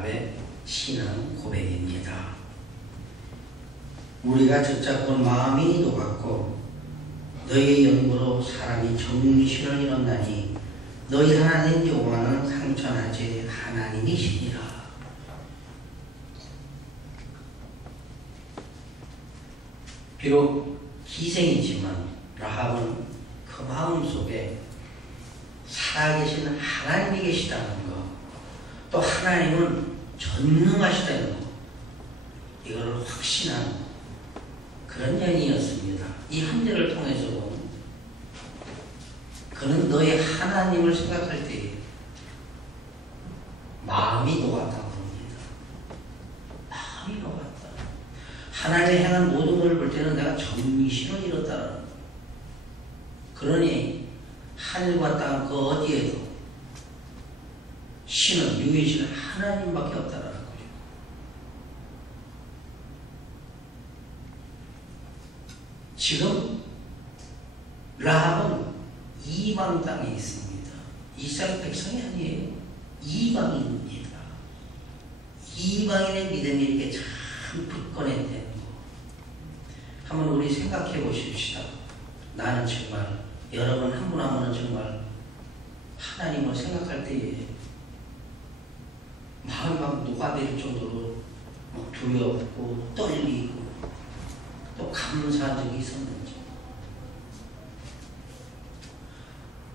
라합의 신앙 고백입니다. 우리가 듣자고 마음이 녹았고 너희의 연고로 사람이 정신을 잃었나니 너희 하나님 여호와는 상천하지 하나님이시니라. 비록 희생이지만 라합은 그 마음속에 살아계신 하나님이 계시다는 것, 또 하나님은 전능하시다는 것, 이걸 확신한 그런 여인이었습니다. 이 한절을 통해서 그는 너의 하나님을 생각할 때 마음이 녹았다고 합니다. 마음이 녹았다. 하나님이 행한 모든 것을 볼 때는 내가 정신을 잃었다는 것. 그러니 하늘과 땅 그 어디에도 신은 유일신 하나님밖에 없다는 거죠. 지금 라합은 이방 땅에 있습니다. 이스라엘 백성이 아니에요. 이방인입니다. 이방인의 믿음이 이렇게 참 굳건해야 되는 거. 한번 우리 생각해 보십시다. 나는 정말, 여러분 한 분 한 분은 정말 하나님을 생각할 때에 마음이 막 녹아내릴 정도로 막 두렵고 떨리고 또 감사한 적이 있었는지,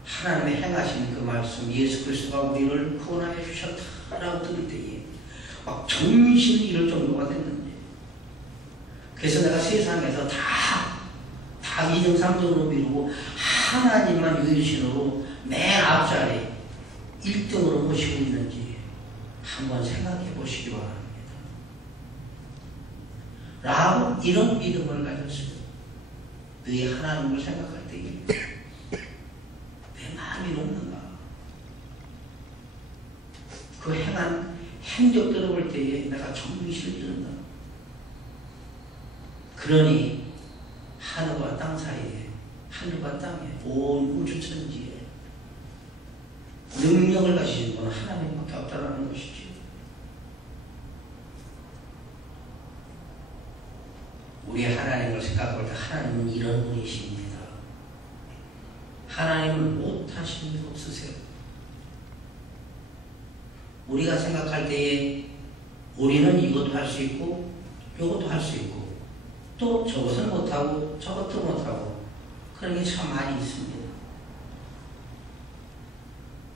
하나님의 행하신 그 말씀, 예수 그리스도가 우리를 구원하여 주셨다라고 들을 때에 막 정신이 잃을 정도가 됐는데, 그래서 내가 세상에서 다 이등 삼등으로 미루고 하나님만 유일신으로 맨 앞자리 1등으로 모시고 있는지 한번 생각해 보시기 바랍니다. 라합은 이런 믿음을 가졌어요. 너희 하나님을 생각할 때에 내 마음이 녹는가? 그 행한 행적들을 볼 때에 내가 정신을 잃는다. 그러니 하늘과 땅 사이에, 하늘과 땅에, 온 우주천지에 능력을 가지신 분은 하나님밖에 없다라는 것이지. 우리 하나님을 생각할 때 하나님은 이런 분이십니다. 하나님은 못하시는 게 없으세요. 우리가 생각할 때에 우리는 이것도 할 수 있고 이것도 할 수 있고 또 저것은 못하고 저것도 못하고 그런 게 참 많이 있습니다.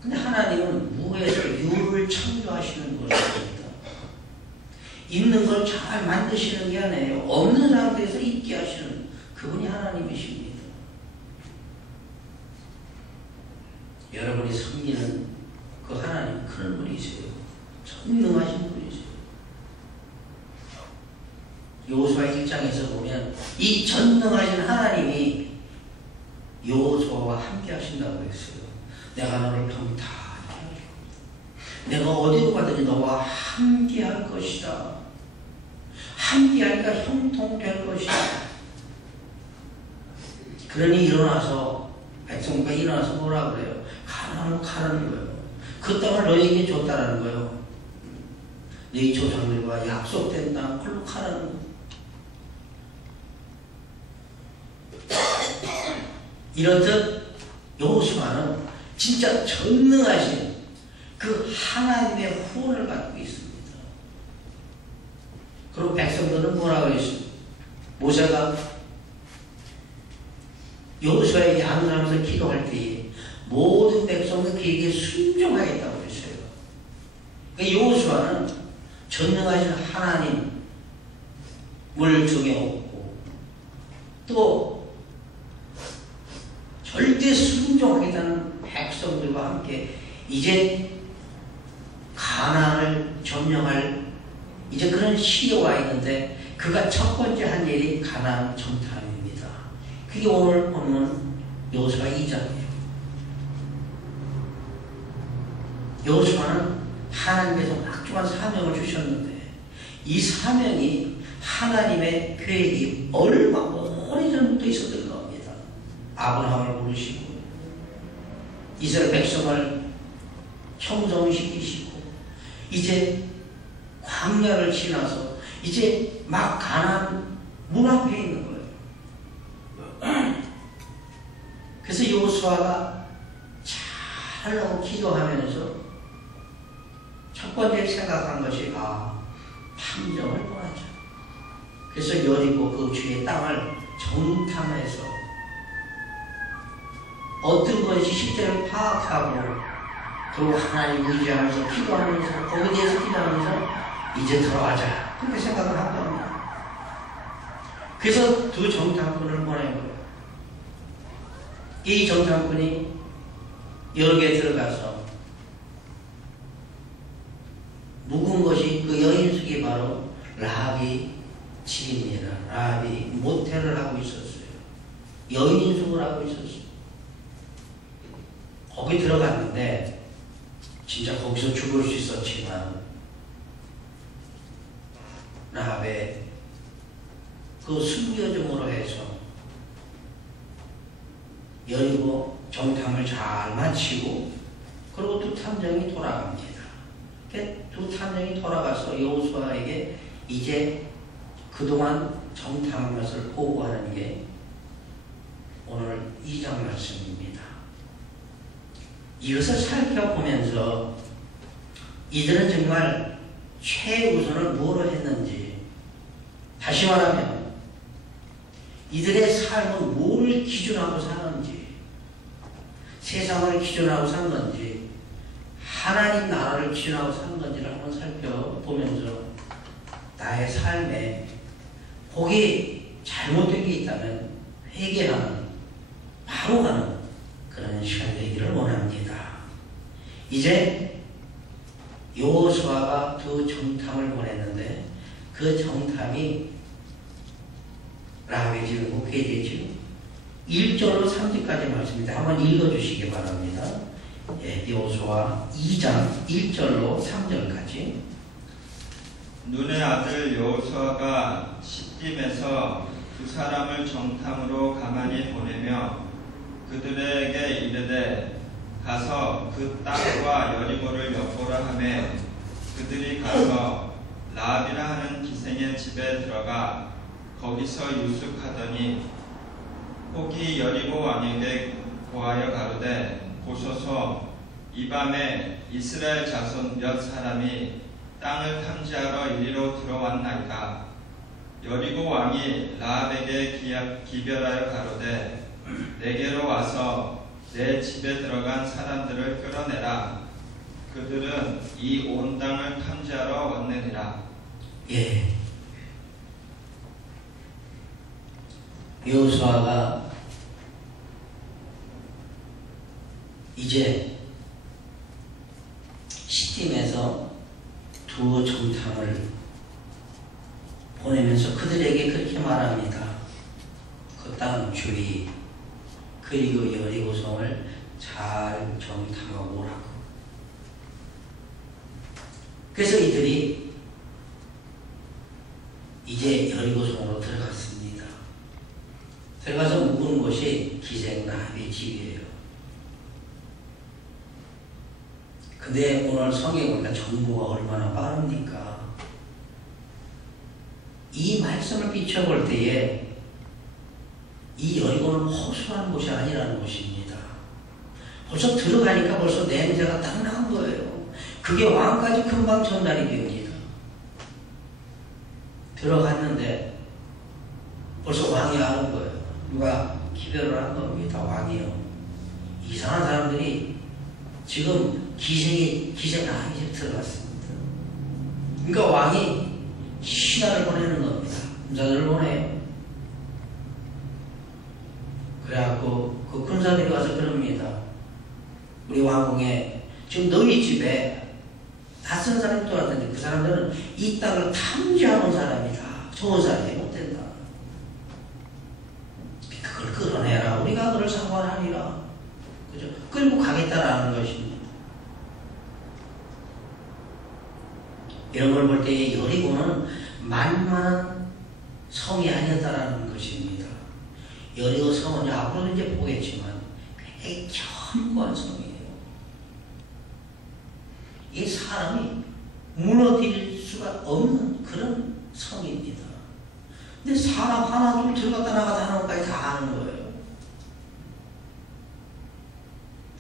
근데 하나님은 무에서 유를 창조하시는 것입니다. 있는 걸 잘 만드시는 게 아니에요. 없는 상태에서 있게 하시는 그분이 하나님이십니다. 여러분이 섬기는 그 하나님, 그런 분이세요. 전능하신 분이세요. 여호수아 1장에서 보면 이 전능하신 하나님이 여호수아와 함께 하신다고 했어요. 내가 너를 평탄하게 하리라. 내가 어디로 가든지 너와 함께 할 것이다. 함께 하니까 형통될 것이다. 그러니 일어나서, 백성과 일어나서 뭐라 그래요? 가라는 거예요. 그 땅을 너희에게 줬다라는 거예요. 너희 조상들과 약속된 땅 그걸로 가라는 거예요. 이렇듯 여호수아는 진짜 전능하신 그 하나님의 후원을 갖고 있습니다. 그리고 백성들은 뭐라고 했어요? 모세가 여호수아에게 안수하면서 기도할 때에 모든 백성은 그에게 순종하겠다고 했어요. 그러니까 여호수아는 전능하신 하나님을 정해놓고 또 절대 순종하겠다는 백성들과 함께 이제 가나안을 점령할 이제 그런 시기가 와 있는데, 그가 첫 번째 한 일이 가나안 정탐입니다. 그게 오늘 보면 여호수아 2장이에요. 여호수아는 하나님께서 막중한 사명을 주셨는데, 이 사명이 하나님의 계획이 얼마 오래전부터 있었던 겁니다. 아브라함을 부르시고 이스라엘 백성을 형성시키시고 이제 광야를 지나서 이제 막 가나안 문 앞에 있는 거예요. 그래서 여호수아가 잘하려고 기도하면서 첫 번째 생각한 것이 탐정을 보내자. 그래서 여리고 그 주의 땅을 정탐해서 어떤 것이 실제를 파악하고 그 하나님 의지하면서 기도하면서 거기에 대해서 기도하면서 이제 들어가자 그렇게 생각을 한 겁니다. 그래서 두 정탐꾼을 보낸 거예요. 이 정탐꾼이 여러 개 들어가서 묵은 것이 그 여인숙이 바로 라합이 집입니다. 라합이 모텔을 하고 있었어요. 여인숙을 하고 있었어요. 거기 들어갔는데 진짜 거기서 죽을 수 있었지만 라합의 그 숨겨줌으로 해서 여리고 정탐을 잘 마치고 그리고 두 탐정이 돌아갑니다. 두 탐정이 돌아가서 여호수아에게 이제 그동안 정탐한 것을 보고하는 게 오늘 2장 말씀입니다. 이것을 살펴보면서 이들은 정말 최우선을 뭐로 했는지, 다시 말하면 이들의 삶은 뭐를 기준하고 사는지, 세상을 기준하고 산 건지 하나님 나라를 기준하고 산 건지를 한번 살펴보면서 나의 삶에 거기에 잘못된 게 있다면 회개하는, 바로 가는 그런 시간이 되기를 원합니다. 이제 여호수아가 두 정탐을 보냈는데 그 정탐이 라합의 집에 목회되죠. 1절로 3절까지 말씀입니다. 한번 읽어주시기 바랍니다. 여호수아 2장 1절로 3절까지. 눈의 아들 여호수아가 시딤에서 두 사람을 정탐으로 가만히 보내며 그들에게 이르되 가서 그 땅과 여리고를 엿보라 하매 그들이 가서 라합이라 하는 기생의 집에 들어가 거기서 유숙하더니 혹이 여리고 왕에게 고하여 가로되 보소서 이 밤에 이스라엘 자손 몇 사람이 땅을 탐지하러 이리로 들어왔나이다. 여리고 왕이 라합에게 기별하여 가로되 내게로 와서 내 집에 들어간 사람들을 끌어내라. 그들은 이 온 땅을 탐지하러 왔느니라. 여호수아가 이제 시딤에서 두 정탐을 보내면서 그들에게 그렇게 말합니다. 그 땅 주위 그리고 여리고성을 잘 정탐하고 오라고. 그래서 이들이 이제 여리고성으로 들어갔습니다. 들어가서 묵은 곳이 기생 라합의 집이에요. 근데 오늘 성경에 보니까 정보가 얼마나 빠릅니까? 이 말씀을 비춰볼 때에 이 여리고는 허술한 곳이 아니라는 것입니다. 벌써 들어가니까 벌써 냄새가 딱 난 거예요. 그게 왕까지 금방 전달이 됩니다. 들어갔는데 벌써 왕이 아는 거예요. 누가 기별을 한 겁니다. 왕이요. 이상한 사람들이 지금 기생 라합이 집에 들어갔습니다. 그러니까 왕이 신하를 보내는 겁니다. 군사들을 보내요. 그래갖고 그 군사들이 와서 그럽니다. 우리 왕궁에 지금 너희 집에 낯선 사람이 들어왔는데 그 사람들은 이 땅을 탐지하는 사람이다. 좋은 사람이 못 된다. 그걸 끌어내라. 우리가 그를 상관하리라. 그죠? 끌고 가겠다라는 것입니다. 이런 걸 볼 때 여리고는 만만한 성이 아니었다라는 것입니다. 여리고 성은 앞으로도 이제 보겠지만 굉장히 견고한 성이에요. 이 사람이 무너질 수 수가 없는 그런 성입니다. 근데 사람 하나 둘 들어갔다 나갔다 하는 것까지 다 아는 거예요.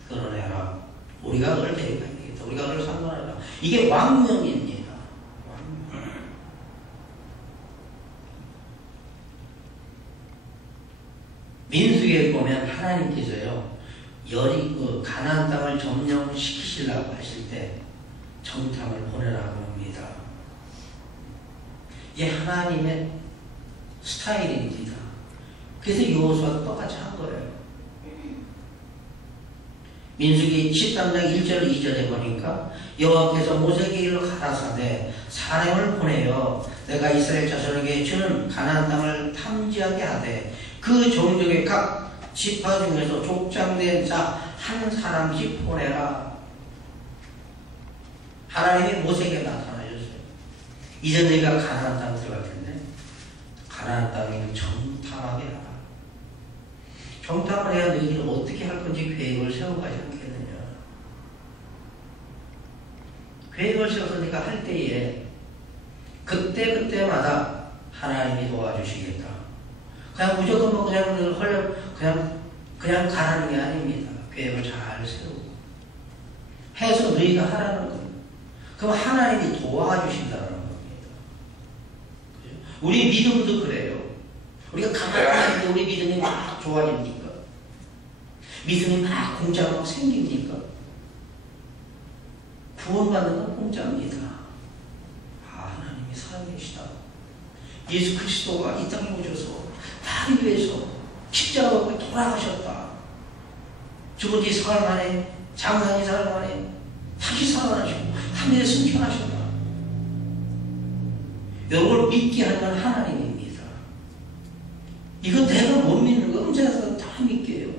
끌어내라. 우리가 그걸 데려가야 되겠다. 우리가 그걸 상관하라. 이게 왕명입니다. 왕명. 민수기에 보면 하나님께서요, 가나안 땅을 점령시키시려고 하실 때 정탐을 보내라고 합니다. 이게 하나님의 스타일입니다. 그래서 여호수아도 똑같이 한 거예요. 민수기 13장 1절 2절에 보니까 여호와께서 모세에게 일러 가라사대 사람을 보내어 내가 이스라엘 자손에게 주는 가나안 땅을 탐지하게 하되 그 종족의 각 지파 중에서 족장된 자 한 사람씩 보내라. 하나님이 모세에게 나타나셨어요. 이제 너희가 가나안 땅 들어갈 텐데 가나안 땅을 정탐하게 하라. 정탐을 해야 너희를 어떻게 할 건지 계획을 세워가지 않겠느냐. 계획을 세워서 네가 할 때에 그때마다 하나님이 도와주시겠다. 그냥 무조건 뭐 그냥 가라는 게 아닙니다. 계획을 잘 세우고 해서 너희가 하라는 거예요. 그럼 하나님이 도와주신다는 겁니다. 우리 믿음도 그래요. 우리가 가만히 있는데 우리 믿음이 막 좋아집니까? 믿음이 막 공짜로 막 생깁니까? 구원받는 건 공짜입니다. 하나님이 살아계시다. 예수 그리스도가 이 땅에 오셔서 나를 위해서 십자가 받고 돌아가셨다. 죽은 지 사흘 만에, 장사한 지 사흘 만에 다시 살아나시고 하늘에 승천하셨다. 여러분을 믿게 하는 하나님입니다. 이건 내가 못 믿는 거, 세상에서 다 믿게요.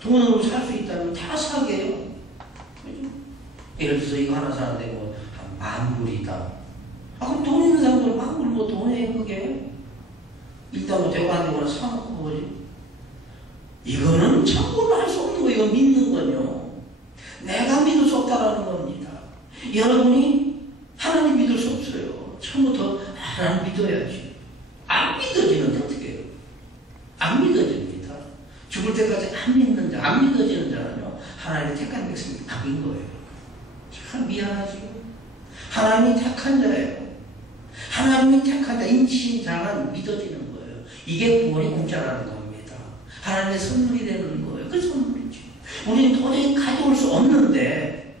돈으로 살 수 있다면 다 사게요. 예를 들어서 이거 하나 사는데 뭐 한 10,000불이다. 그럼 돈 있는 사람들은 10,000불 뭐 돈이에요, 그게? 일단 뭐 되고 안 되고는 사놓고 뭐지? 이거는 참고로 할 수 없는 거예요. 이거 믿는 건요. 내가 믿을 수 없다라는 겁니다. 여러분이 하나님 믿을 수 없어요. 처음부터 하나님 믿어야지. 안 믿어지는데 어떻게 해요? 안 믿어집니다. 죽을 때까지 안 믿어지는 자는요, 하나님이 택한 백성이 답인 거예요. 참 미안하지. 하나님이 택한 자예요. 하나님이 택한 자, 인치신 자는 믿어지는 거예요. 이게 구원의 공짜라는 겁니다. 하나님의 선물이 되는 거예요. 그 선물이죠. 우리는 도저히 가져올 수 없는데,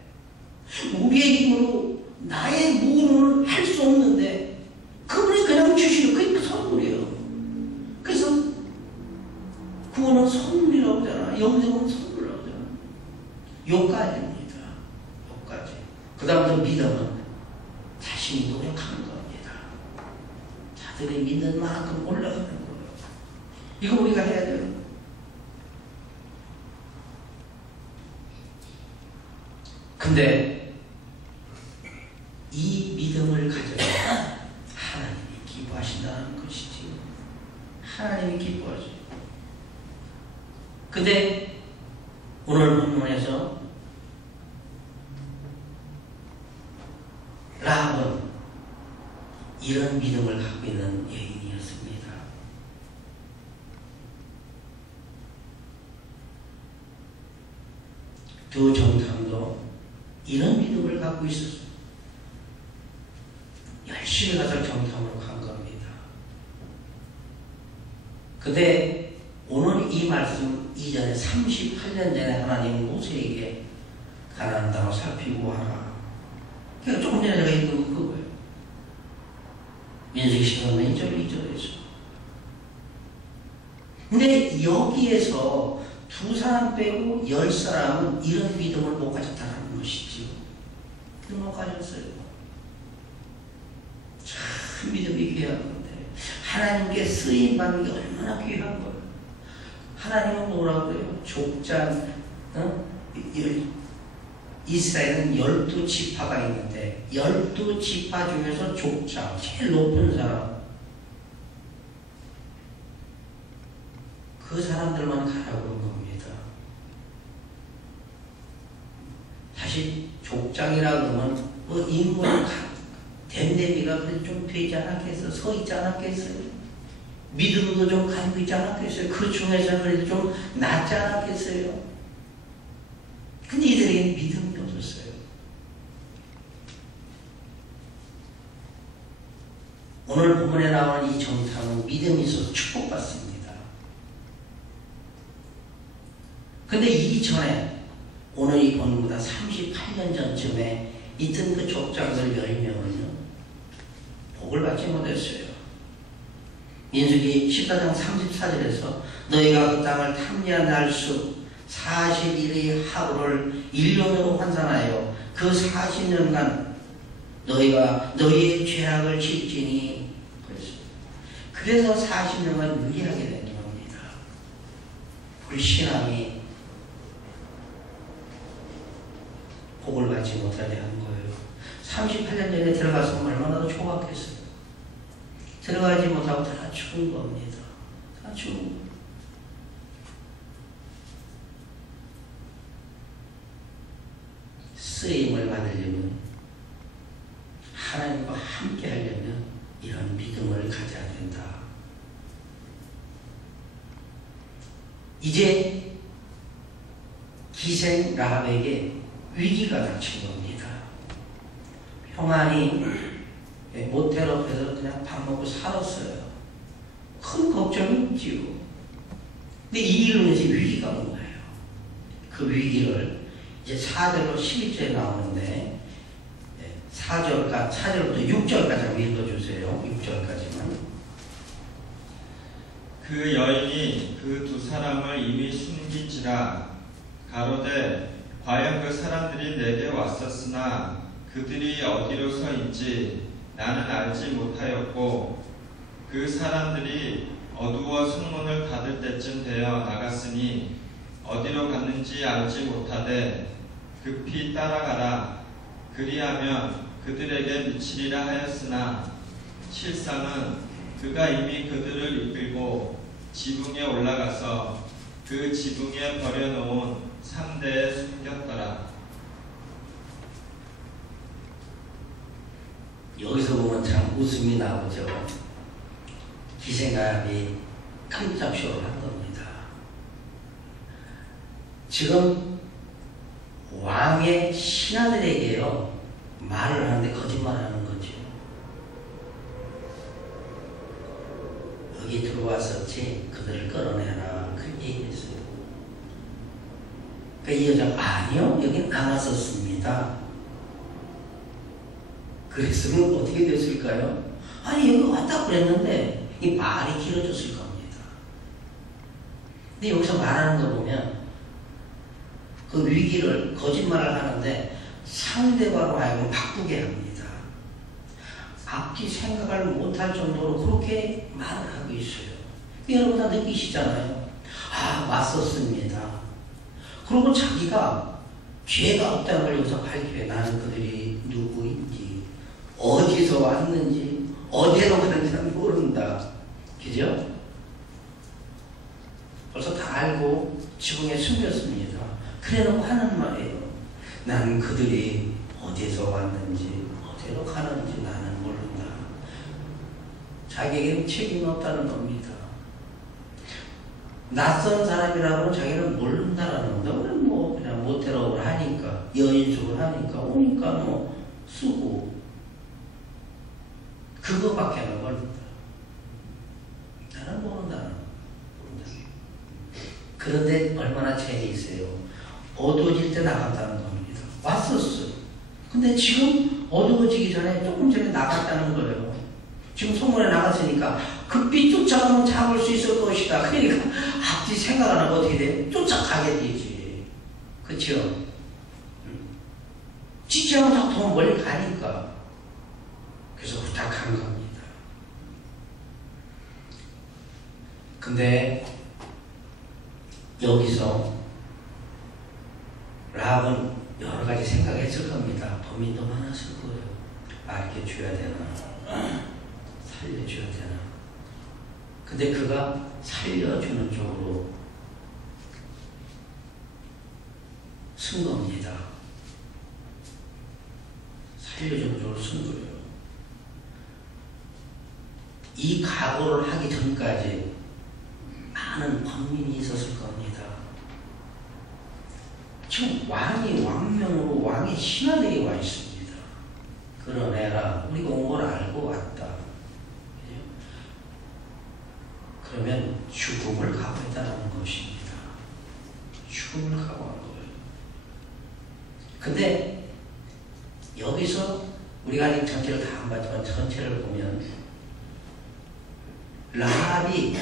우리의 힘으로 나의 무능을 할 수 없는데, 그분이 그냥 주시는 그게 선물이에요. 그래서 구원은 선물이라고 하잖아. 영생은 선물이라고 하잖아. 요까지입니다. 요까지. 그 다음부터 믿음은 자신이 노력하는 겁니다. 자들이 믿는 만큼 올라가는 거예요. 이거 우리가 해야 돼요. 근데 이 믿음을 가져야 하나님이 기뻐하신다는 것이지. 하나님이 기뻐하죠. 근데 오늘 본문에서 라합은 이런 믿음을 갖고 있는 여인이었습니다. 두 정탐도 이런 믿음을 갖고 있었어요. 열심히 가서 정탐으로 간 겁니다. 근데 오늘 이 말씀 이전에 38년 전에 하나님은 모세에게 가나안 땅을 살피고 하라. 그러니까 조금 전에 제가 읽은 거 그거예요. 민수기 13장 1절 2절에서. 근데 여기에서 두 사람 빼고 10사람은 이런 믿음을 못 가졌다는 것이지요. 못 가졌어요. 참 믿음이 귀한 건데 하나님께 쓰임받는 게 얼마나 귀한 거예요. 하나님은 뭐라고 그래요? 족장, 이스라엘은 12지파가 있는데 12지파 중에서 족장, 제일 높은 사람, 그 사람들만 가라고 그런 겁니다. 사실 족장이라 그러면 뭐 인물을 됨됨이가 그래도 좀 되지 않았겠어요? 서 있지 않았겠어요? 믿음도 좀 가지고 있지 않았겠어요? 그 중에서 그래도 좀 낫지 않았겠어요? 근데 이들에게는 믿음이 없었어요. 오늘 본문에 나오는 이 정탐은 믿음이 있어서 축복받습니다. 근데 이전에 오늘 이 본문보다 38년 전쯤에 있던 그 족장들 10명은요 복을 받지 못했어요. 민수기 14장 34절에서 너희가 그 땅을 탐지한 날수 40일의 하루를 1년으로 환산하여 그 40년간 너희가 너희의 죄악을 짓지니 그래서 40년간 유리하게 된 겁니다. 불신앙이 복을 받지 못하게 한 거예요. 38년 전에 들어갔으면 얼마나 더 좋았겠어요. 들어가지 못하고 다 죽은 겁니다. 다 죽은 겁니다. 쓰임을 받으려면 하나님과 함께 하려면 이런 믿음을 가져야 된다. 이제 기생 라합에게 위기가 닥친 겁니다. 평안히 모텔 앞에서 그냥 밥 먹고 살았어요. 큰 걱정이 없지요. 근데 이 일로 이제 위기가 온 거예요. 그 위기를 이제 4절로 11절에 나오는데 4절부터 6절까지 한번 읽어주세요. 6절까지만. 그 여인이 그 두 사람을 이미 숨긴지라 가로되 과연 그 사람들이 내게 왔었으나 그들이 어디로 서 있지 나는 알지 못하였고 그 사람들이 어두워 성문을 닫을 때쯤 되어 나갔으니 어디로 갔는지 알지 못하되 급히 따라가라 그리하면 그들에게 미치리라 하였으나 실상은 그가 이미 그들을 이끌고 지붕에 올라가서 그 지붕에 버려놓은 상대에 숨겼더라. 여기서 보면 참 웃음이 나오죠. 기생라합이 깜짝 쇼를 한 겁니다. 지금 왕의 신하들에게요 말을 하는데 거짓말하는 거죠. 여기 들어왔었지 그들을 끌어내라 그렇게 얘기했어요. 그러니까 이 여자가 아니요 여기 나갔었습니다. 그랬으면 어떻게 됐을까요? 아니 여기 왔다 그랬는데 이 말이 길어졌을 겁니다. 근데 여기서 말하는 거 보면 그 위기를 거짓말을 하는데 상대방으로 하여금 바꾸게 합니다. 앞뒤 생각을 못할 정도로 그렇게 말을 하고 있어요. 여러분 다 느끼시잖아요. 아 왔었습니다. 그리고 자기가 죄가 없다는 걸 여기서 밝혀요. 나는 그들이 누구인지 어디서 왔는지 어디로 가는지는 모른다. 그죠? 벌써 다 알고 지붕에 숨겼습니다. 그래놓고 하는 말이에요. 나는 그들이 어디서 왔는지 어디로 가는지 나는 모른다. 자기에게는 책임이 없다는 겁니다. 낯선 사람이라고는 자기는 모른다라는 건데 뭐 그냥 모텔업을 하니까 여인숙을 하니까 오니까 뭐 쓰고 그거밖에 안 모른다. 나는 모른다. 그런데 얼마나 재미있어요. 어두워질 때 나갔다는 겁니다. 왔었어요. 근데 지금 어두워지기 전에 조금 전에 나갔다는 거예요. 지금 소문에 나갔으니까 급히 쫓아가면 잡을 수 있을 것이다. 그러니까 앞뒤 생각 안 하고 어떻게 돼? 쫓아가게 되지. 그렇죠? 지지하면 자꾸 더 멀리 가니까. 그래서 후딱 간 겁니다. 근데 여기서 라합은 여러 가지 생각했을 겁니다. 범인도 많았을 거예요. 알려줘야 되나? 살려줘야 되나? 근데 그가 살려주는 쪽으로 쓴 겁니다. 살려주는 쪽으로 쓴 거예요. 이 각오를 하기 전까지 많은 번민이 있었을 겁니다. 지금 왕이 왕명으로 왕의 신하들이 와 있습니다. 그러내라. 우리가 온 걸 알고 왔다. 그러면 죽음을 각오했다는 것입니다. 죽음을 각오한 거예요. 근데 여기서 우리가 아직 전체를 다 안 봤지만 전체를 보면 라합이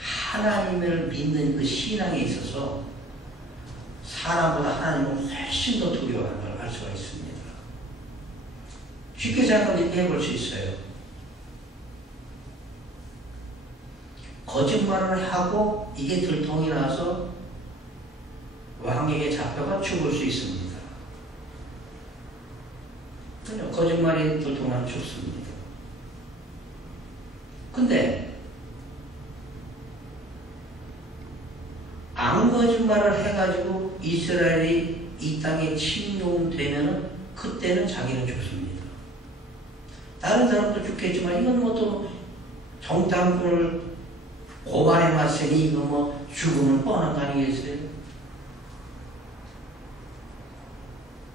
하나님을 믿는 그 신앙에 있어서 사람보다 하나님을 훨씬 더 두려워하는 걸 알 수가 있습니다. 쉽게 생각하면 이렇게 해볼 수 있어요. 거짓말을 하고 이게 들통이 나서 왕에게 잡혀가 죽을 수 있습니다. 거짓말이 들통나면 죽습니다. 근데 안 거짓말을 해가지고 이스라엘이 이 땅에 침공되면은 그때는 자기는 죽습니다. 다른 사람도 죽겠지만 이건 뭐 또 정탐꾼을 고발해 놨으니 이거 뭐 죽으면 뻔한 거 아니겠어요?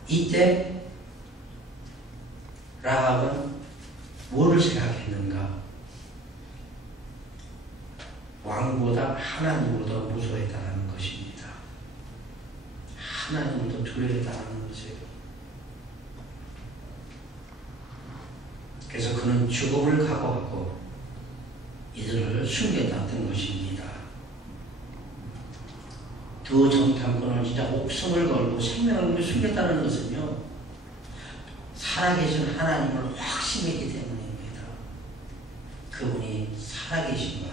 이때 라합은 뭐를 생각했는가? 왕보다 하나님을 더 무서워했다는 것입니다. 하나님을 더 두려워했다는 것이에요. 그래서 그는 죽음을 각오하고 이들을 숨겼다는 것입니다. 두 정탐꾼을 진짜 목숨을 걸고 생명을 걸고 숨겼다는 것은요, 살아계신 하나님을 확신했기 때문입니다. 그분이 살아계신가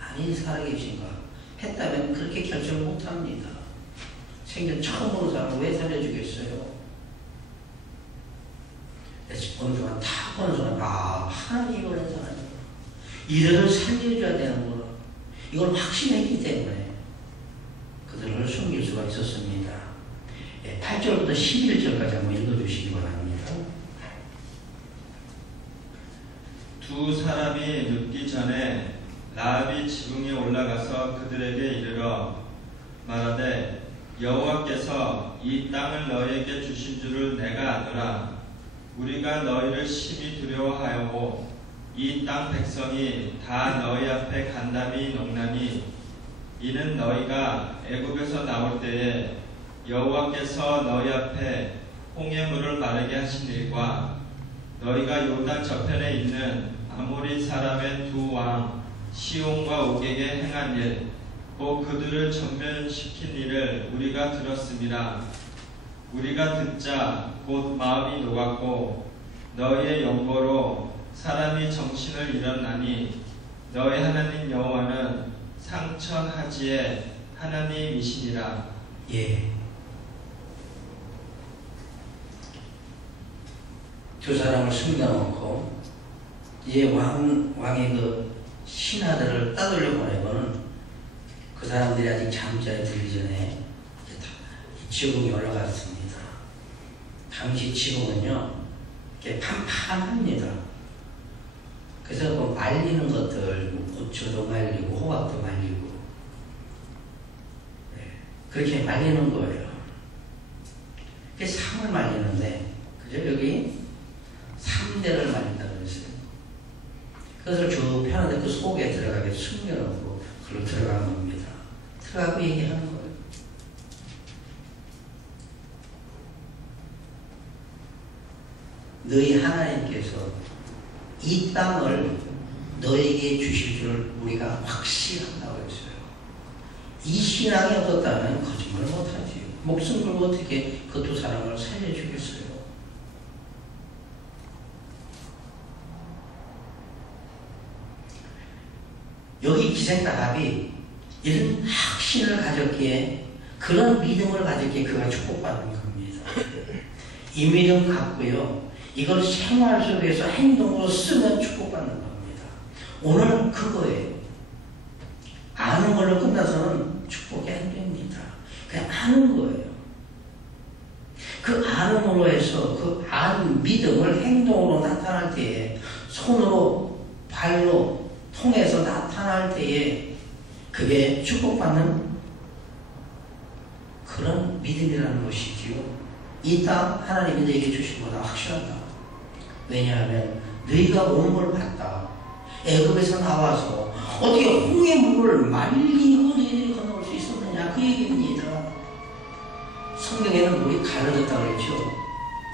아니 살아계신가 했다면 그렇게 결정을 못합니다. 생전 처음 보는 사람을 왜 살려주겠어요? 어느 순간 다 보는 순간 하나님이 원하는 사람이에요. 이들을 살려줘야 되는 거로 이걸 확신했기 때문에 그들을 숨길 수가 있었습니다. 8절부터 11절까지 한번 읽어주시기 바랍니다. 두 사람이 눕기 전에 라합이 지붕에 올라가서 그들에게 이르러 말하되 여호와께서 이 땅을 너희에게 주신 줄을 내가 아노라. 우리가 너희를 심히 두려워하였고 이 땅 백성이 다 너희 앞에 간담이 농나니 이는 너희가 애굽에서 나올 때에 여호와께서 너희 앞에 홍해물을 마르게 하신 일과 너희가 요단 저편에 있는 아모리 사람의 두 왕 시온과 옥에게 행한 일, 곧 그들을 전면시킨 일을 우리가 들었음이라. 우리가 듣자 곧 마음이 녹았고 너희의 연고로 사람이 정신을 잃었나니 너희 하나님 여호와는 상천하지의 하나님이시니라. 예. 두 사람을 숨겨놓고 이제 왕의 그 신하들을 따돌려 보내고는 그 사람들이 아직 잠자리에 들기 전에 지붕이 올라갔습니다. 당시 지붕은요 이렇게 판판합니다. 그래서 뭐 말리는 것들, 고추도 말리고 호박도 말리고 그렇게 말리는 거예요. 이게 상을 말리는데 그죠? 여기 3대를 말린다고 했어요. 그것을 쭉 펴는데 그 속에 들어가게 숨겨놓고 그걸로 들어간 겁니다. 들어가고 얘기하는 거예요. 너희 하나님께서 이 땅을 너에게 주실 줄 우리가 확신한다고 했어요. 이 신앙이 없었다면 거짓말을 못하지. 목숨 걸고 어떻게 그 두 사람을 살려주겠어요? 여기 기생라합이 이런 확신을 가졌기에 그런 믿음을 가졌기에 그가 축복받는 겁니다. 이 믿음 갖고요. 이걸 생활 속에서 행동으로 쓰면 축복받는 겁니다. 오늘은 그거예요. 아는 걸로 끝나서는 축복이 안 됩니다. 그냥 아는 거예요. 그 아는으로 해서 그 아는 믿음을 행동으로 나타날 때에 손으로 발로 통해서 나타날 때에 그게 축복받는 그런 믿음이라는 것이지요. 이 땅 하나님이 너에게 주신 거다 확실하다. 왜냐하면 너희가 몸을 봤다. 애굽에서 나와서 어떻게 홍해 물을 말리고 너희들이 건너올 수 있었느냐 그 얘기입니다. 성경에는 물이 가려졌다 그랬죠.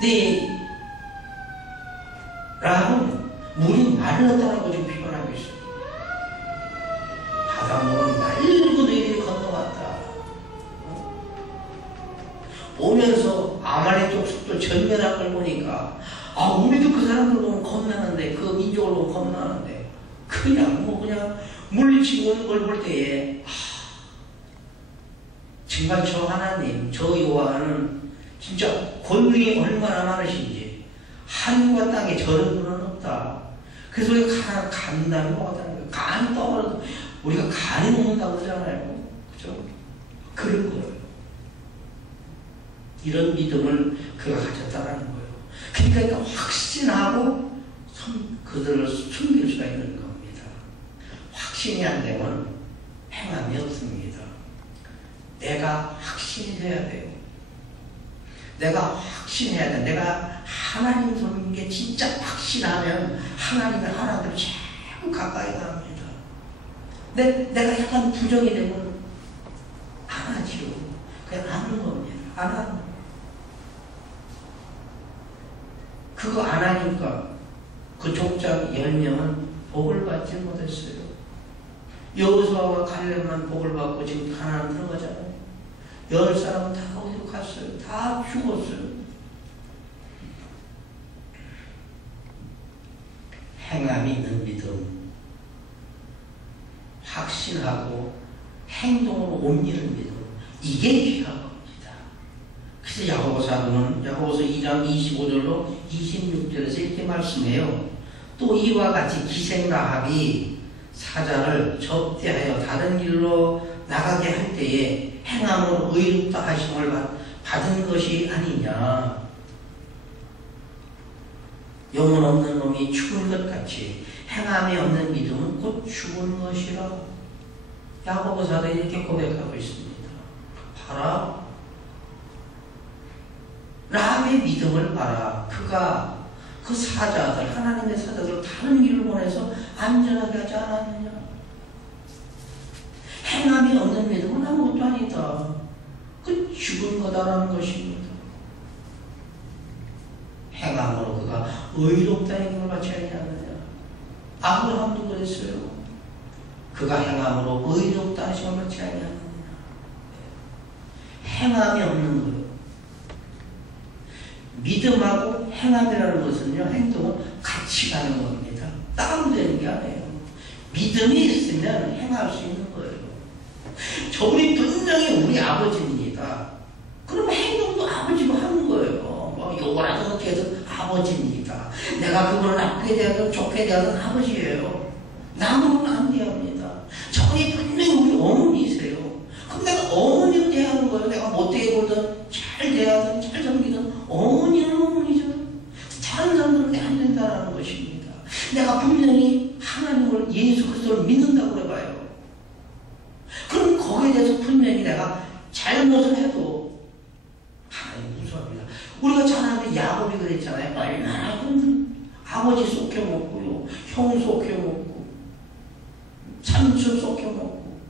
네 라합은 물이 마르렀다는 거 좀 표현하고 있어요. 바닷물을 말리고 너희들이 건너왔다. 오면서 아말렉 족속도 전멸한 걸 보니까 우리도 그 사람들 보면 겁나는데 그 민족을 보면 겁나는데 그냥 물리치고 오는 걸 볼 때에 정말 저 하나님 저 여호와는 진짜 권능이 얼마나 많으신지 하늘과 땅에 저런 분은 없다. 그래서 우리가 간다는 것 같다는 거예요. 간이 떠버려도 우리가 간이 먹는다고 그러잖아요. 그죠? 그런 거예요. 이런 믿음을 그가 가졌다라는 거예요. 그러니까 확신하고 그들을 숨길 수가 있는 겁니다. 확신이 안 되면 행함이 없습니다. 내가 확신이 돼야 돼요. 내가 확신해야 돼. 내가 하나님 섬기는 게 진짜 확신하면 하나님의 하나님을 자꾸 가까이 갑니다. 내가 약간 부정이 되면 안 하지요. 그냥 하는 겁니다. 안 하는 겁니다. 그거 안 하니까 그 족장 10명은 복을 받지 못했어요. 여호수아와 갈렙만 복을 받고 지금 가나안 들어가잖아요. 10사람은 다 어디로 갔어요. 다 죽었어요. 행함이 있는 믿음, 확신하고 행동으로 옮기는 믿음, 이게 귀한 겁니다. 그래서 야고보 사도는 야고보서 2장 25절로 26절에서 이렇게 말씀해요. 또 이와 같이 기생 라합이 사자를 접대하여 다른 길로 나가게 할 때에 행함으로 의롭다 하심을 받은 것이 아니냐. 영혼 없는 놈이 죽은 것 같이 행함이 없는 믿음은 곧 죽은 것이라. 야고보 사도는 이렇게 고백하고 있습니다. 봐라. 라합의 믿음을 봐라. 그가 그 사자들, 하나님의 사자들을 다른 길을 보내서 안전하게 하지 않았느냐. 행함이 없는 믿음은 아무것도 아니다. 그 죽은 거다라는 것입니다. 행함으로 그가 의롭다는 걸 받지 않느냐. 아브라함도 그랬어요. 그가 행함으로 의롭다 하심을 받지 않느냐. 행함이 없는 거예요. 믿음하고 행함이라는 것은요, 행동은 같이 가는 겁니다. 따로 되는 게 아니에요. 믿음이 있으면 행할 수 있는 거예요. 저분이 분명히 우리 아버지입니다. 그럼 행동도 아버지로 하는 거예요. 뭐 요거라도 어떻게 해도 아버지입니다. 내가 그걸 나쁘게 대하든 좋게 대하든 아버지예요. 남으로는 안 대합니다. 저분이 분명히 우리 어머니세요. 그럼 내가 어머니로 대하는 거예요. 내가 못되게 보든 잘 대하든 잘 섬기든 어머니는 어머니죠. 다른 사람들은 안 된다는 것입니다. 내가 분명히 하나님을 예수 그리스도를 믿는다고 해봐요. 그럼 거기에 대해서 분명히 내가 잘못을 해도 하나님 무서워합니다. 우리가 잘 아는 야곱이 그랬잖아요. 얼마나 아버지 속여먹고요, 형 속여먹고, 삼촌 속여먹고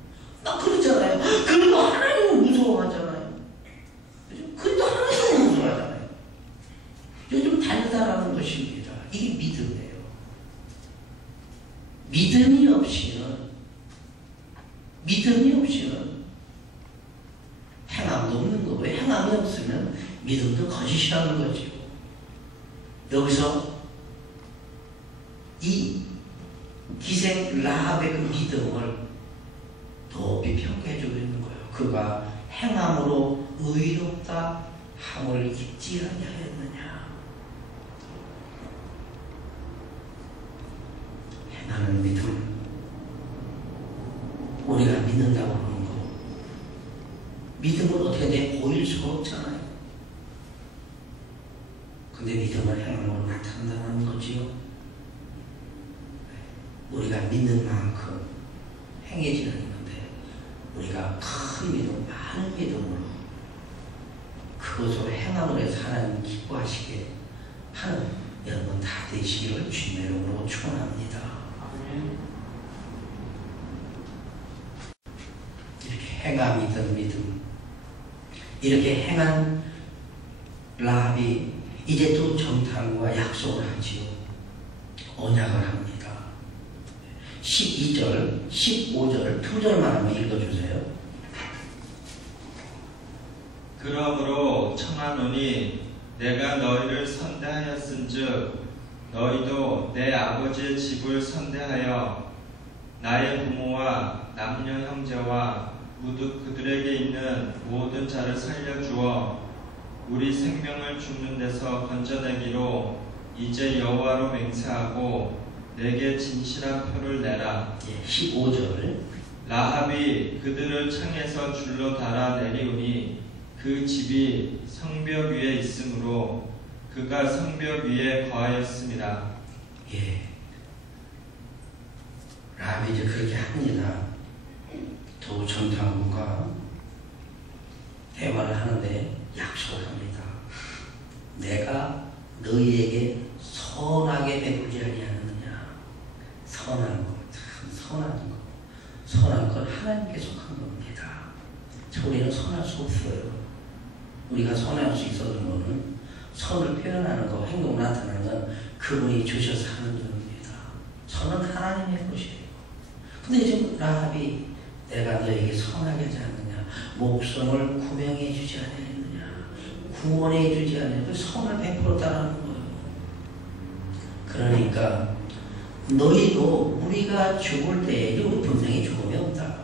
막 그러잖아요. 그래도 하나님은 무서워하잖아요. 그래도 하나님은 무서워하잖아요. 요즘 다르다라는 것입니다. 이게 믿음이에요. 믿음이 없이는 행함도 없는 거고, 행함이 없으면 믿음도 거짓이라는 거죠. 여기서 이 기생 라합의 그 믿음을 높이 평가해주고 있는 거예요. 그가 행함으로 의롭다 함을 잊지 아니하였느냐. 행하는 믿음, 우리가 믿는다고 하는 거, 믿음은 어떻게 돼? 보일 수가 없잖아요. 근데 믿음은 행함으로 나타난다는 거지요. 우리가 믿는 만큼 행해지는 건데, 우리가 큰 믿음, 많은 믿음으로 그것으로 행함으로 해서 하나님 기뻐하시게 하는 여러분 다 되시기를 주님의 이름으로 축원합니다. 이렇게 행함이든 믿음, 이렇게 행한 라합이 이제 또 정탐과 약속을 하지요. 언약을 합니다. 12절, 15절 두 절만 한번 읽어주세요. 그러므로 청하노니 내가 너희를 선대하였은즉 너희도 내 아버지의 집을 선대하여 나의 부모와 남녀 형제와 모두 그들에게 있는 모든 자를 살려주어 우리 생명을 죽는 데서 건져내기로 이제 여호와로 맹세하고 내게 진실한 표를 내라. 15절 라합이 그들을 창에서 줄로 달아 내리우니 그 집이 성벽 위에 있으므로 그가 성벽 위에 거하였습니다. 예, 라합이 이제 그렇게 합니다. 두 전탐꾼과 대화를 하는데 약속을 합니다. 내가 너희에게 선하게 베풀지 아니하느냐. 선한 것, 참 선한 것. 선한 건 하나님께 속한 겁니다. 우리는 선할 수 없어요. 우리가 선할 수 있었던 것은 선을 표현하는 것, 행동 나타나는 건 그분이 주셔서 하는 겁니다. 선은 하나님의 것이에요. 근데 지금 라합이 내가 너에게 선하게 하지 않느냐, 목숨을 구명해 주지 않느냐, 구원해 주지 않느냐, 그 선을 베풀었다는 거예요. 그러니까 너희도 우리가 죽을 때 우리 분명히 죽음이 없다.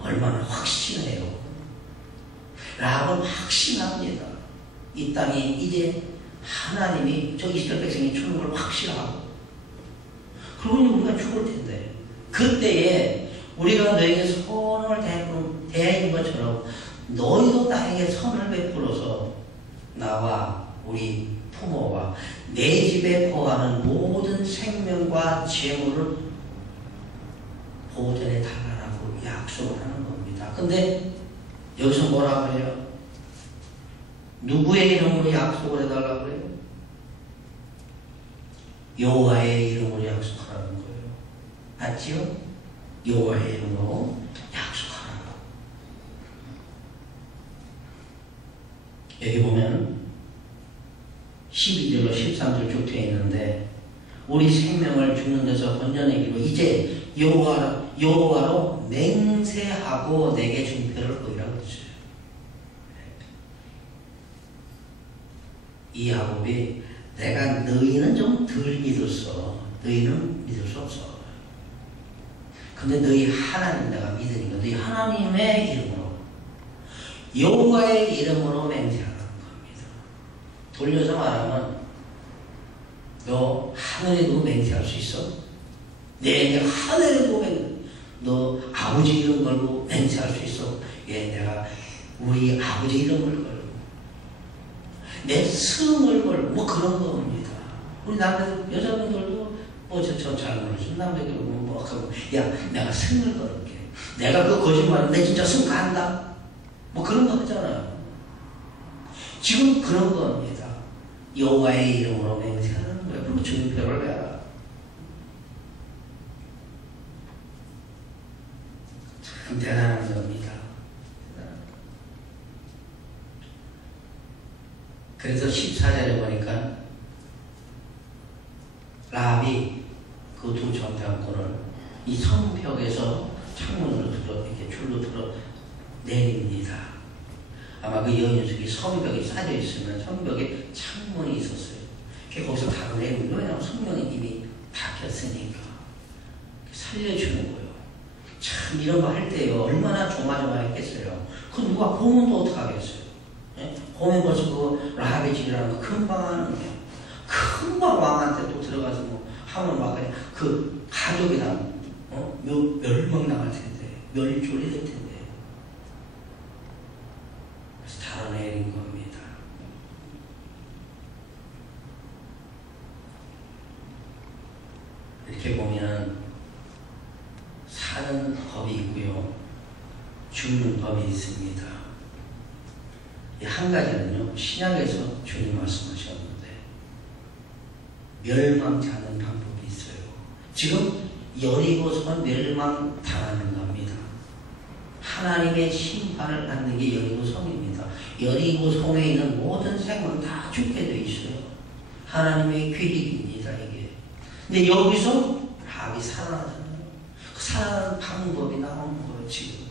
얼마나 확신해요. 라합은 확신합니다. 이 땅에 이제 하나님이 저 이스라엘 백성이 주는 걸 확신하고, 그러고 우리가 죽을 텐데 그때에 우리가 너에게 선을 대하는 것처럼 너희도 나에게 선을 베풀어서 나와 우리 부모와 내 집에 거하는 모든 생명과 재물을 보존해 달라고 약속을 하는 겁니다. 근데 여기서 뭐라고 해요? 누구의 이름으로 약속을 해달라고 해요? 여호와의 이름으로 약속하라는 거예요. 맞지요? 여호와의 이름으로 약속하라고. 여기 보면 12절로 13절 쭉 되어 있는데, 우리 생명을 죽는 데서 건져내기로 이제 여호와로 맹세하고 내게 준표를 보이라고 했어요. 이 야곱이 내가 너희는 좀 덜 믿었어. 너희는 믿을 수 없어. 근데 너희 하나님 내가 믿으니까 너희 하나님의 이름으로, 여호와의 이름으로 맹세하라는 겁니다. 돌려서 말하면 너 하늘에 두고 맹세할 수 있어? 내 하늘에 두고 너 아버지 이름 걸고 맹세할 수 있어? 예, 내가 우리 아버지 이름을 걸고 내 성을 걸고 뭐 그런 겁니다. 우리 남자들, 여자분들도 뭐 저 잘 모르죠. 남자들 뭐 하고, 야 내가 성을 걸을게. 내가 그 거짓말은 내 진짜 성 간다. 뭐 그런 거 하잖아요. 지금 그런 겁니다. 여호와의 이름으로 맹세하는 거예요. 그리고 증표를 내라. 참 대단한 겁니다. 그래서 14절에 보니까 라합이 그 두 정탐꾼을 이 성벽에서 창문으로 이렇게 줄로 들어 내립니다. 아마 그 여인숙이 성벽에 쌓여 있으면 성벽에 창문이 있었어요. 거기서 다 내립니다. 왜냐하면 성령이 이미 박혔으니까. 살려주는 거예요. 참 이런 거 할 때요, 얼마나 조마조마했겠어요. 그 누가 보면 또 어떡하겠어요. 예? 보면 벌써 그 라합의 집이라는 거 금방 하는 거예요. 금방 왕한테 또 들어가서 뭐 하면 막 그냥 그 가족이 다 멸망 나갈 텐데, 멸줄이 될 텐데. 그래서 달아내린 겁니다. 이렇게 보면 법이 있고요. 죽는 법이 있습니다. 이 한 가지는요. 신약에서 주님 말씀하셨는데 멸망치 않는 방법이 있어요. 지금 여리고성은 멸망당하는 겁니다. 하나님의 심판을 받는 게 여리고성입니다. 여리고성에 있는 모든 생물은 다 죽게 돼 있어요. 하나님의 규칙입니다, 이게. 근데 여기서 라합이 살아나잖아요. 그 살아나는 방법이 나오는 거예요, 지금.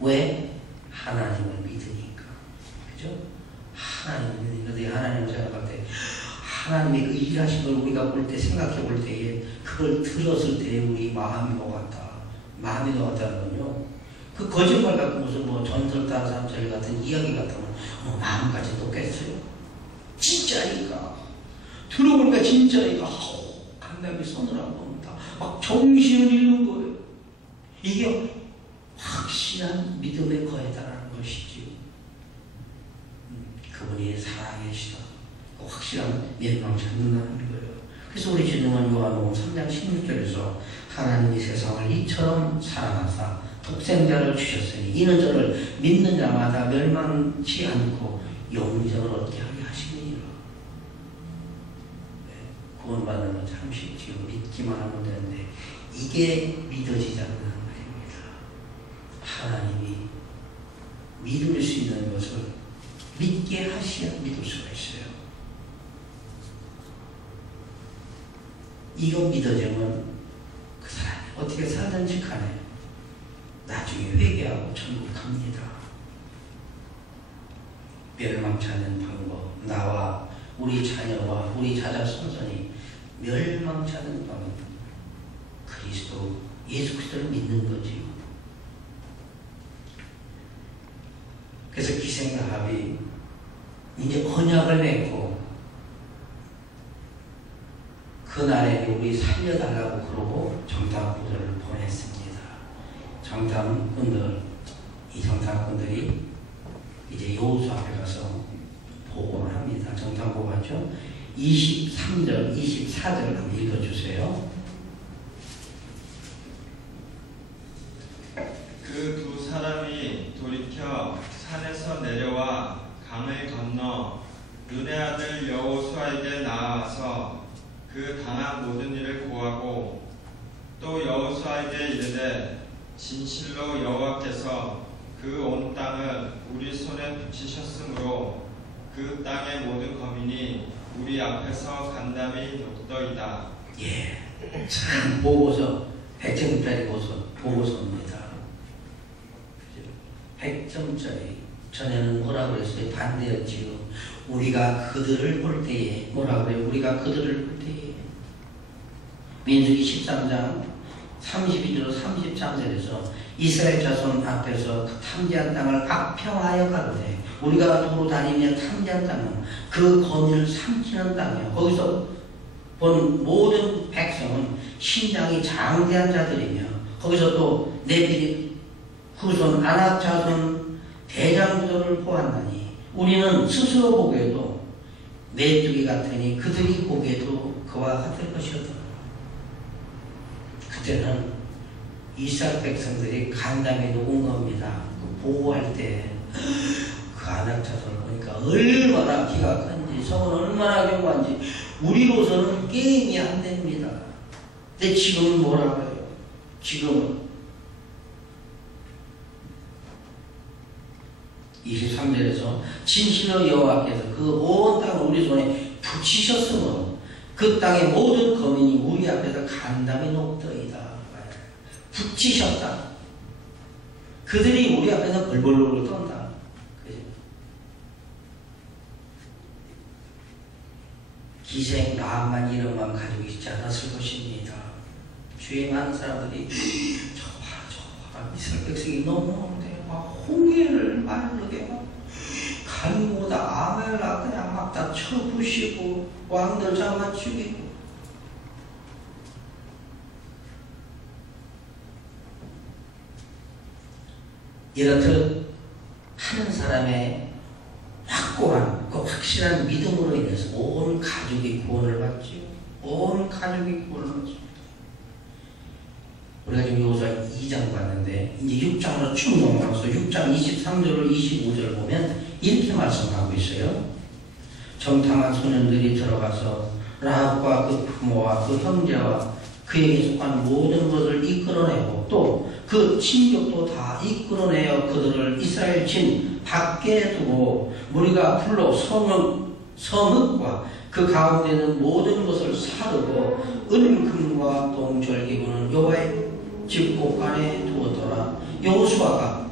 왜? 하나님을 믿으니까. 그죠? 하나님을 믿으니까. 하나님을 생각할 때, 하나님의 그 일하신 걸 우리가 볼 때, 생각해 볼 때에, 그걸 들었을 때 우리 마음이 녹았다. 마음이 녹았다는 건요. 그 거짓말 같은 무슨 뭐 전설 따라 삼절 같은 이야기 같으면 마음까지 녹겠어요. 진짜니까. 들어보니까 진짜니까. 강남이 서늘한 겁니다. 막 정신을 잃는 거예요. 이게 확실한 믿음의 거에다라는 것이지요. 그분이 살아계시다. 확실한 멸망치 않는다는 거예요. 그래서 우리 주님은 요한복음 3장 16절에서 하나님이 세상을 이처럼 사랑하사 독생자를 주셨으니 이는 저를 믿는 자마다 멸망치 않고 영생을 얻게 하게 하시니라. 구원받는 건 참 쉽지요. 믿기만 하면 되는데 이게 믿어지지 않는 말입니다. 하나님이 믿을 수 있는 것을 믿게 하셔야 믿을 수가 있어요. 이거 믿어지면 그 사람이 어떻게 살든지 간에 나중에 회개하고 천국 갑니다. 멸망치 않는 방법, 나와 우리 자녀와 우리 자자손손이 멸망치 않는 방법, 그리스도, 예수 그리스도를 믿는 거지요. 그래서 기생라합이 이제 언약을 맺고 그날에 우리 살려달라고 그러고 정탐꾼들을 보냈습니다. 정탐꾼들, 이 정탐꾼들이 이제 여호수 앞에 가서 보고를 합니다. 정탐 보고하죠. 23절, 24절 한번 읽어주세요. 그 두 사람이 돌이켜 산에서 내려와 강을 건너 눈의 아들 여호수아에게 나아와서 그 당한 모든 일을 고하고 또 여호수아에게 이르되 진실로 여호와께서 그 온 땅을 우리 손에 붙이셨으므로 그 땅의 모든 거민이 우리 앞에서 간담이 녹더이다. 예, 참 보고서 100점짜리 보고서입니다. 100점짜리. 전에는 뭐라 그랬어요? 반대였지요. 우리가 그들을 볼 때에 뭐라 그래요? 우리가 그들을 볼 때에 민수기 13장 32절 33절에서 이스라엘 자손 앞에서 그 탐지한 땅을 악평하여 가로되 우리가 도로 다니며 탐지한 땅은 그 거민을 삼키는 땅이요. 거기서 본 모든 백성은 신장이 장대한 자들이며 거기서 또 네피리 후손 아낙 자손 대장들을 보았나니 우리는 스스로 보기에도 메뚜기 같으니 그들이 보기에도 그와 같을 것이었더라. 그때는 이스라엘 백성들이 간담이 녹은 겁니다. 보호할 때 그 아낙 자손을 보니까 얼마나 기가 큰지 성은 얼마나 견고한지 우리로서는 게임이 안 됩니다. 근데 지금은 뭐라고 해요? 지금은 23절에서 진실로 여호와께서 그 온 땅을 우리 손에 붙이셨으므로 그 땅의 모든 거민이 우리 앞에서 간담이 녹더이다. 붙이셨다. 그들이 우리 앞에서 벌벌벌 떤다. 기생 라합만 이름만 가지고 있지 않았을 것입니다. 주의 많은 사람들이 저와 이스라엘 백성이 너무한데 막 홍해를 마르게 막 강보다 아멜라 그냥 막 다 쳐부시고 왕들 잡아 죽이고 이렇듯 하는 사람의 확고한 그 확실한 믿음으로 인해서 온 가족이 구원을 받지요. 온 가족이 구원을 받죠. 우리가 지금 여호수아 2장 봤는데 이제 6장으로 쭉 넘어가서 6장 23절로 25절 보면 이렇게 말씀하고 있어요. 정탐한 소년들이 들어가서 라합과 그 부모와 그 형제와 그에게 속한 모든 것을 이끌어내고 또 그 친족도 다 이끌어내어 그들을 이스라엘 진 밖에 두고 무리가 불로 성읍과 그 가운데 있는 모든 것을 사르고 은금과 동절기구는 여호와의 집 곳간에 두었더라. 여호수아가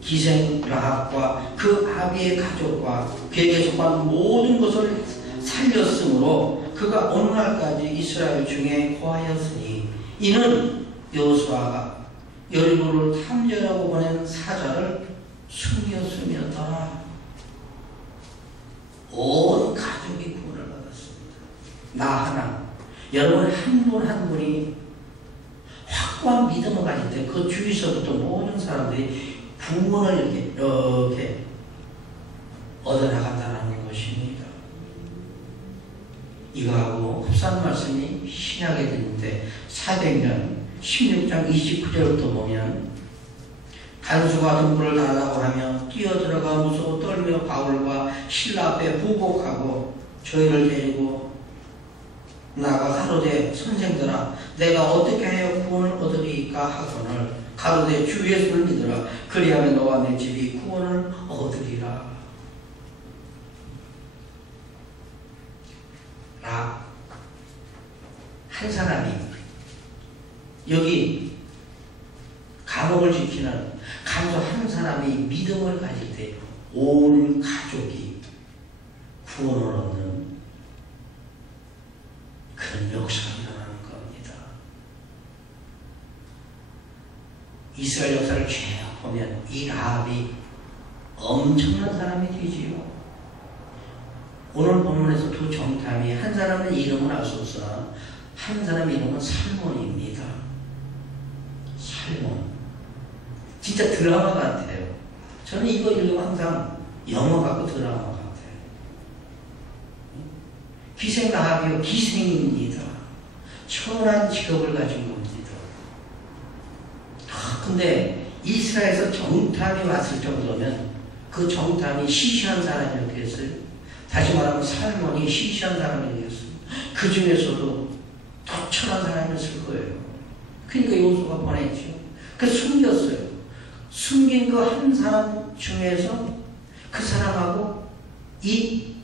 기생 라합과 그 아비의 가족과 그에게 속한 모든 것을 살렸으므로 그가 오늘날까지 이스라엘 중에 거하였으니 이는 여호수아가 여리고를 탐정하고 보낸 사자를 숨겼음이었더라. 온 가족이 구원을 받았습니다. 나 하나, 여러분 한 분 한 분이 확고한 믿음을 가질 때 그 주위서부터 모든 사람들이 구원을 이렇게 얻어나간다는 것입니다. 이거하고 흡사한 말씀이 신약에 있는데 사도행전 16장 29절부터 보면 간수가 등불을 달라고 하며 뛰어들어가 무서워 떨며 바울과 실라 앞에 보복하고 저희를 데리고 나가 가로되 선생들아 내가 어떻게 하여 구원을 얻으리까 하거늘 가로되 주 예수를 믿으라 그리하면 너와 내 집이 구원을 얻으리라. 한 사람이 여기 감옥을 지키는 간수 한 사람이 믿음을 가질 때 온 가족이 구원을 얻는 그런 역사가 일어나는 겁니다. 이스라엘 역사를 쭉 보면 이 라합이 엄청난 사람이 되지요. 오늘 본문에서 두 정탐이 한 사람은 이름은 알 수 없으나 한 사람 이름은 살몬입니다. 살몬. 진짜 드라마 같아요. 저는 이거 읽으면 항상 영화 같고 드라마 같아요. 기생 라합이요. 기생입니다. 천한 직업을 가진 겁니다. 근데 이스라엘에서 정탐이 왔을 정도면 그 정탐이 시시한 사람이 되겠어요? 다시 말하면 살몬이 시시한 사람이 되겠어요? 그 중에서도 더 천한 사람이었을 거예요. 그러니까 여호수아가 보냈죠. 그래서 숨겼어요. 숨긴 그 한 사람 중에서 그 사람하고 이